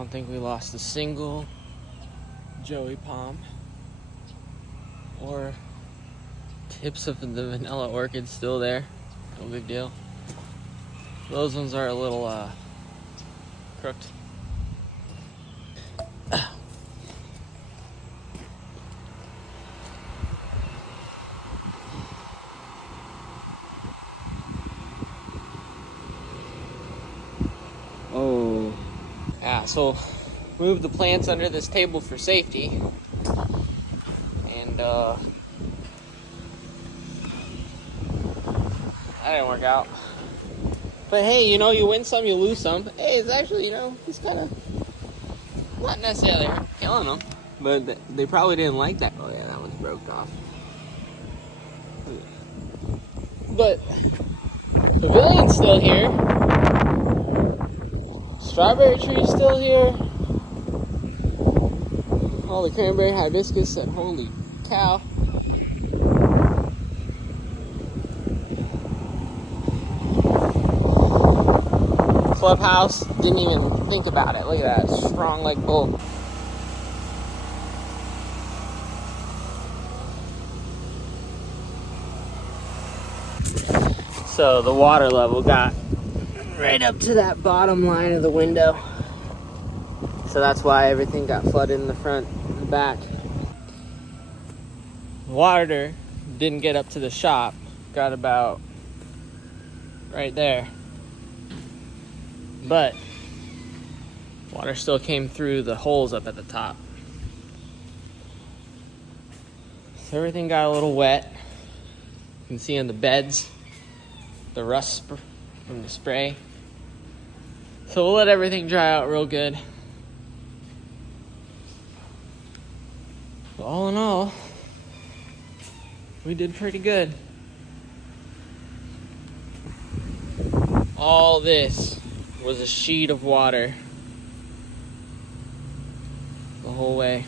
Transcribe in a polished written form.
don't think we lost a single joey palm or tips of the vanilla orchid still there. No big deal. Those ones are a little crooked. Oh. Yeah, so move the plants under this table for safety. And that didn't work out. But hey, you know, you win some, you lose some. Hey, it's actually, you know, he's kind of not necessarily killing them, but they probably didn't like that. Oh yeah, that one's broke off. But pavilion's still here. Strawberry tree's still here. All the cranberry hibiscus said, holy cow. Clubhouse didn't even think about it. Look at that, strong like bull. So the water level got right up to that bottom line of the window. So that's why everything got flooded in the front and the back. Water didn't get up to the shop, got about right there. But water still came through the holes up at the top. So everything got a little wet. You can see on the beds, the rust from the spray. So we'll let everything dry out real good. But all in all, we did pretty good. All this was a sheet of water the whole way.